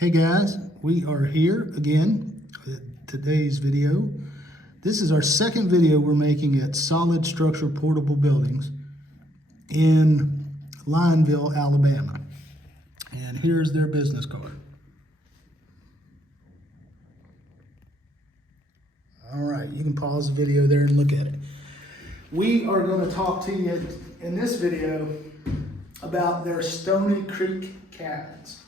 Hey guys, we are here again with today's video. This is our second video we're making at Solid Structure Portable Buildings in Lineville, Alabama. And here's their business card. All right, you can pause the video there and look at it. We are going to talk to you in this video about their Stoney Creek Cabins.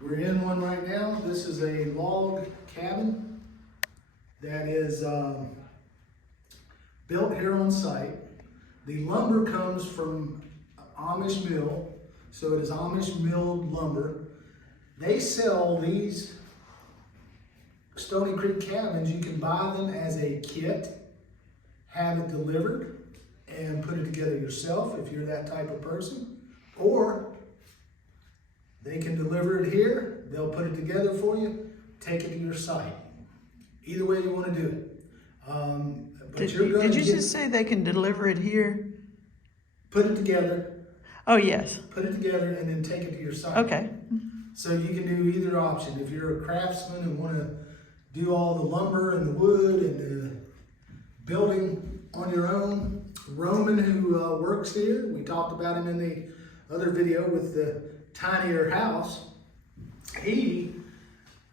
We're in one right now. This is a log cabin that is built here on site. The lumber comes from Amish mill, so it is Amish milled lumber. They sell these Stoney Creek Cabins. You can buy them as a kit, have it delivered, and put it together yourself if you're that type of person, or they can deliver it here, they'll put it together for you, take it to your site. Either way you want to do it. Did you just say they can deliver it here? Put it together. Oh, yes. Put it together and then take it to your site. Okay. So you can do either option. If you're a craftsman and want to do all the lumber and the wood and the building on your own, Roman, who works here, we talked about him in the other video with the tinier house. He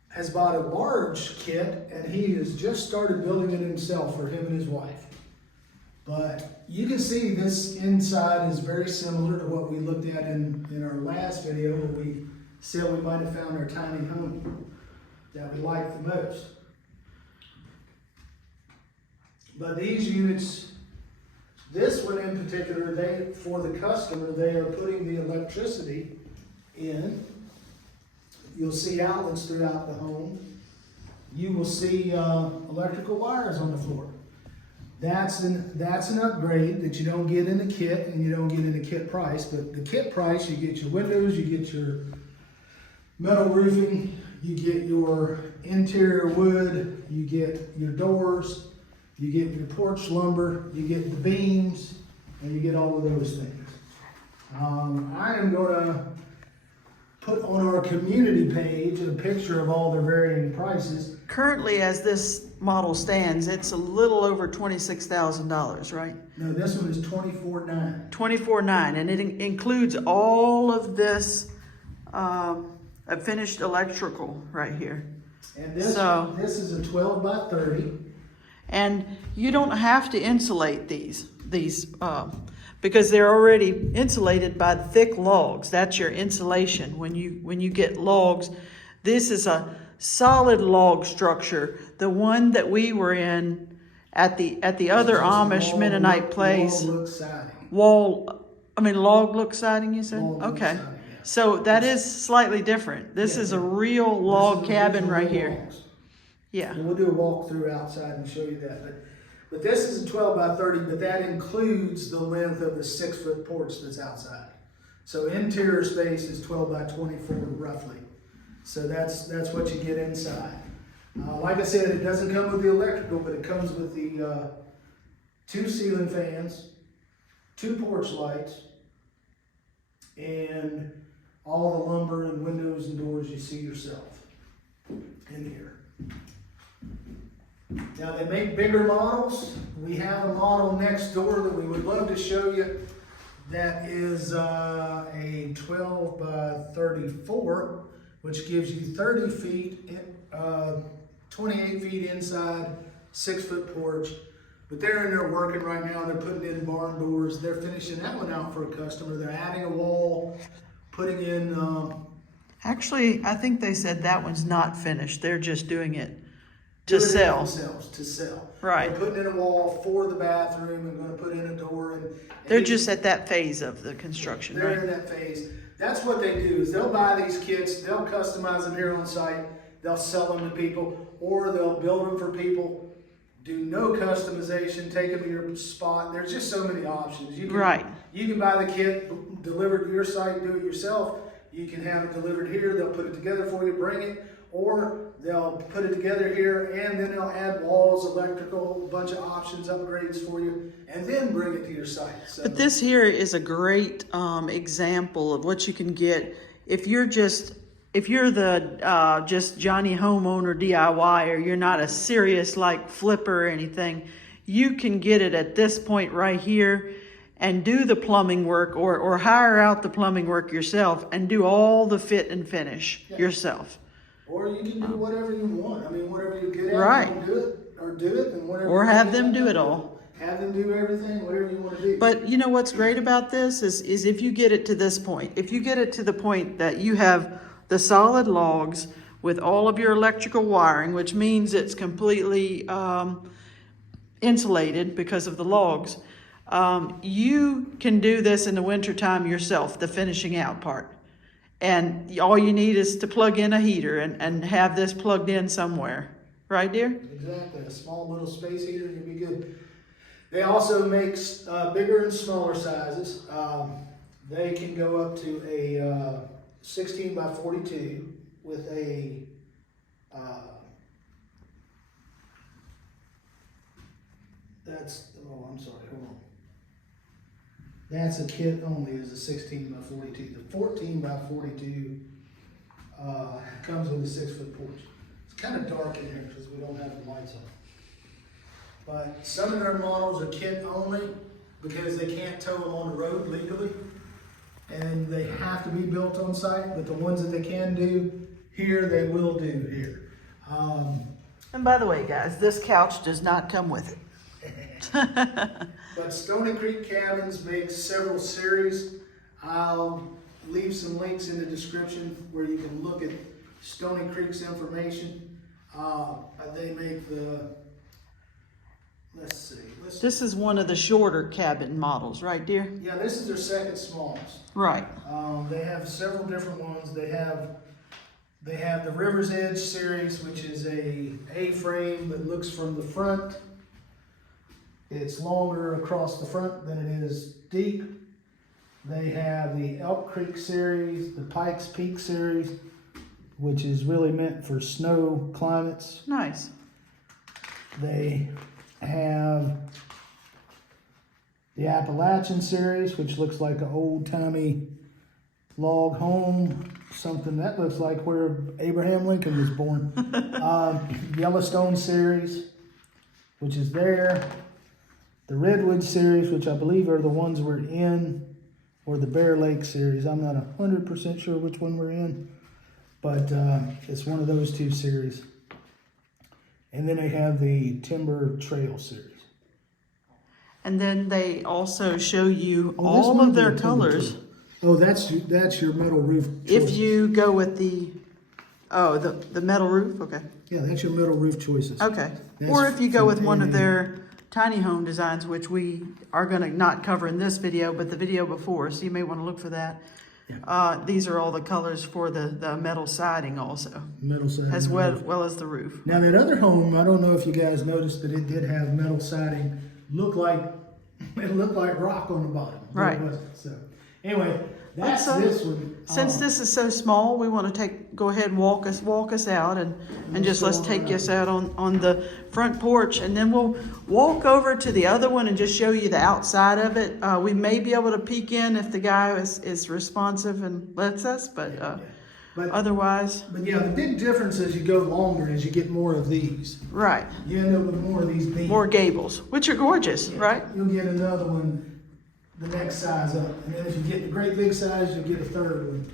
has bought a large kit and he has just started building it himself for him and his wife. But you can see this inside is very similar to what we looked at in our last video where we said we might have found our tiny home that we liked the most. But these units, this one in particular, for the customer, they are putting the electricity in. You'll see outlets throughout the home. You will see electrical wires on the floor. That's an upgrade that you don't get in the kit, and you don't get in the kit price. But the kit price, you get your windows, you get your metal roofing, you get your interior wood, you get your doors, you get your porch lumber, you get the beams, and you get all of those things. I am going to put on our community page a picture of all their varying prices. Currently, as this model stands, it's a little over $26,000, right? No, this one is $24,900. $24,900, and it includes all of this finished electrical right here. And this is a 12 by 30. And you don't have to insulate these because they're already insulated by thick logs. That's your insulation. When you get logs, this is a solid log structure. The one that we were in at the other Amish Mennonite place. Log look siding, you said? Okay. Siding, yeah. So that is slightly different. This is a real log cabin right here. Logs. Yeah. And we'll do a walkthrough outside and show you that. But this is a 12 by 30, but that includes the length of the 6-foot porch that's outside. So interior space is 12 by 24 roughly. So that's what you get inside. Like I said, it doesn't come with the electrical, but it comes with the 2 ceiling fans, 2 porch lights, and all the lumber and windows and doors you see yourself in here. Now they make bigger models. We have a model next door that we would love to show you that is a 12 by 34, which gives you 30 feet, 28 feet inside, 6-foot porch. But they're in there working right now. They're putting in barn doors. They're finishing that one out for a customer. They're adding a wall, putting in... Actually, I think they said that one's not finished. They're just doing it to sell. To sell. Right. They're putting in a wall for the bathroom and going to put in a door. And they're just at that phase of the construction, they're right? in that phase. That's what they do is they'll buy these kits, they'll customize them here on site, they'll sell them to people, or they'll build them for people, do no customization, take them to your spot. There's just so many options. You can buy the kit, deliver it to your site, do it yourself. You can have it delivered here, they'll put it together for you, bring it, or they'll put it together here and then they'll add walls, electrical, a bunch of options, upgrades for you, and then bring it to your site. So, but this here is a great example of what you can get if you're just if you're the just Johnny homeowner DIY, or you're not a serious like flipper or anything, you can get it at this point right here and do the plumbing work, or hire out the plumbing work yourself and do all the fit and finish yourself. Or you can do whatever you want. I mean, whatever you get at, Right. you can do it, and whatever. Or you have get them at, do it all. Have them do everything, whatever you want to do. But you know what's great about this is if you get it to this point, if you get it to the point that you have the solid logs with all of your electrical wiring, which means it's completely insulated because of the logs, you can do this in the wintertime yourself, the finishing out part. And all you need is to plug in a heater and have this plugged in somewhere. Right, dear? Exactly. A small little space heater, you'll be good. They also make bigger and smaller sizes. They can go up to a 16 by 42 with a I'm sorry, hold on. That's a kit only, is a 16 by 42. The 14 by 42 comes with a 6-foot porch. It's kind of dark in here because we don't have the lights on. But some of their models are kit only because they can't tow them on the road legally. And they have to be built on site, but the ones that they can do here, they will do here. And by the way, guys, this couch does not come with it. But Stoney Creek Cabins makes several series. I'll leave some links in the description where you can look at Stoney Creek's information. They make let's see. This is one of the shorter cabin models, right, dear? Yeah, this is their second smallest. Right. They have several different ones. They have the River's Edge series, which is a A-frame that looks from the front. It's longer across the front than it is deep. They have the Elk Creek series, the Pikes Peak series, which is really meant for snow climates. Nice. They have the Appalachian series, which looks like an old-timey log home, something that looks like where Abraham Lincoln was born. Yellowstone series, which is there. The Redwood series, which I believe are the ones we're in, or the Bear Lake series. I'm not 100% sure which one we're in, but it's one of those two series. And then they have the Timber Trail series. And then they also show you Oh, all of their colors. Oh, that's your metal roof choices. If you go with the metal roof, okay. Yeah, that's your metal roof choices. Okay. That's Or if you go with from one of A&M. their tiny home designs, which we are gonna not cover in this video, but the video before, so you may wanna look for that. Yeah. These are all the colors for the metal siding also, Metal siding. as well as the roof. Now that other home, I don't know if you guys noticed that it did have metal siding. It looked like rock on the bottom. but Right. It wasn't. So anyway, that's So, this one. Since this is so small, we want to go ahead and walk us out and just let's take us out on the front porch, and then we'll walk over to the other one and just show you the outside of it. We may be able to peek in if the guy is responsive and lets us, but But otherwise, yeah, the big difference as you go longer is you get more of these. right, You end up with more of these beams. more gables, which are gorgeous, right? You'll get another one the next size up. And then if you get the great big size, you'll get a third one.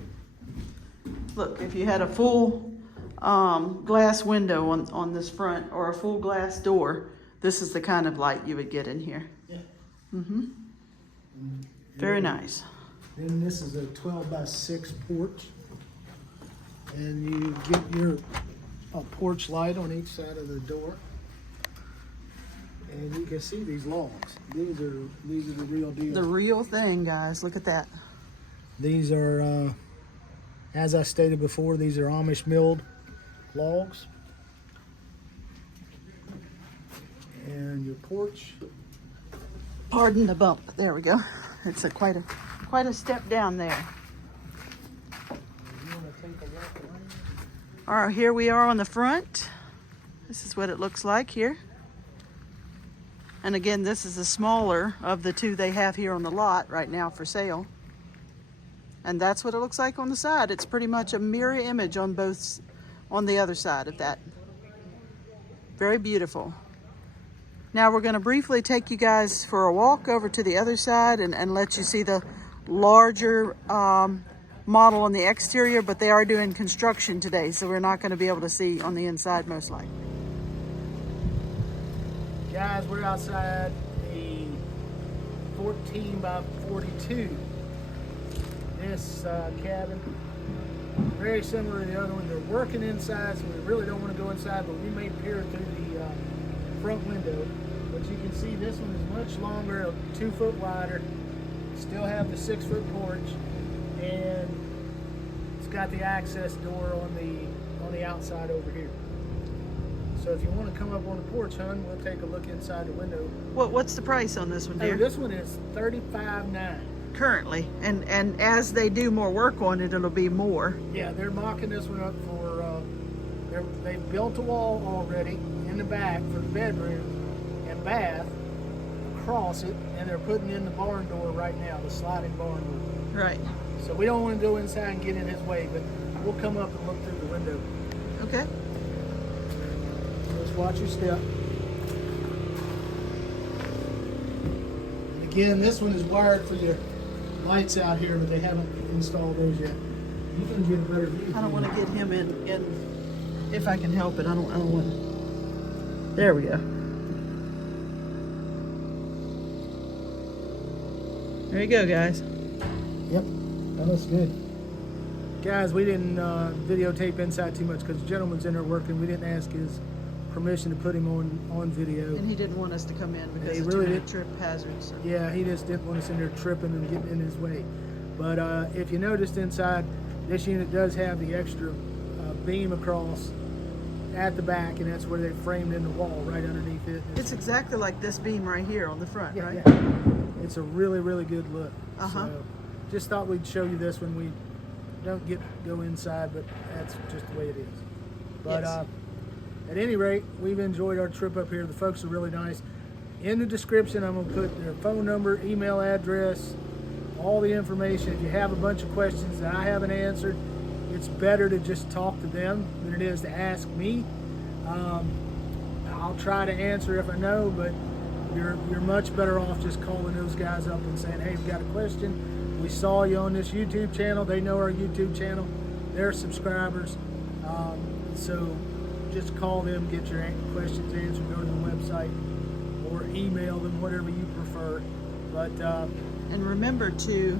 Look, if you had a full glass window on this front, or a full glass door, this is the kind of light you would get in here. Yeah. Mm-hmm. Very nice. Then this is a 12 by 6 porch. And you get your porch light on each side of the door. And you can see these logs. These are the real deal. The real thing, guys. Look at that. These are, as I stated before, these are Amish milled logs. And your porch. Pardon the bump. There we go. It's quite a step down there. You want to take a walk around? All right, here we are on the front. This is what it looks like here. And again, this is the smaller of the two they have here on the lot right now for sale. And that's what it looks like on the side. It's pretty much a mirror image on both, on the other side of that. Very beautiful. Now we're going to briefly take you guys for a walk over to the other side and let you see the larger model on the exterior, but they are doing construction today, so we're not going to be able to see on the inside most likely. Guys, we're outside a 14 by 42. This cabin, very similar to the other one. They're working inside, so we really don't want to go inside, but we may peer through the front window. But you can see this one is much longer, 2 foot wider. Still have the 6 foot porch, and it's got the access door on the outside over here. So if you want to come up on the porch, hon, we'll take a look inside the window. What's the price on this one, dear? Oh, this one is $35,900. Currently, and as they do more work on it, it'll be more. Yeah, they're mocking this one up for, they've built a wall already in the back for the bedroom and bath across it, and they're putting in the barn door right now, the sliding barn door. Right. So we don't want to go inside and get in his way, but we'll come up and look through the window. Okay. Just watch your step. And again, this one is wired for your lights out here, but they haven't installed those yet. You can get a better view. I don't want to get him in if I can help it. I don't want to. There we go. There you go, guys. Yep, that looks good. Guys, we didn't videotape inside too much because the gentleman's in there working. We didn't ask his permission to put him on video. And he didn't want us to come in because He of really too many did. trip hazards. So. Yeah, he just didn't want us in there tripping and getting in his way. But if you noticed inside, this unit does have the extra beam across at the back, and that's where they framed in the wall right underneath it. It's exactly like this beam right here on the front, Yeah, right? yeah. It's a really, really good look. Uh-huh. So just thought we'd show you this when we don't go inside, but that's just the way it is. But Yes. at any rate, we've enjoyed our trip up here. The folks are really nice. In the description, I'm going to put their phone number, email address, all the information. If you have a bunch of questions that I haven't answered, it's better to just talk to them than it is to ask me. I'll try to answer if I know, but you're much better off just calling those guys up and saying, hey, we've got a question. We saw you on this YouTube channel. They know our YouTube channel. They're subscribers. So just call them, get your questions answered, go to the website, or email them, whatever you prefer. But And remember to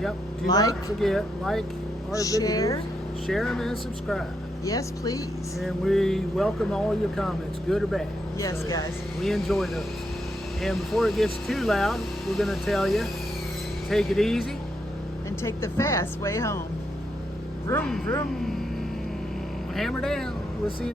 yep, do like, not forget, like our share. videos, share them, and subscribe. yes, please. And we welcome all your comments, good or bad. Yes, So guys. we enjoy those. And before it gets too loud, we're going to tell you, take it easy. And take the fast way home. Vroom, vroom. Hammer down. We'll see you.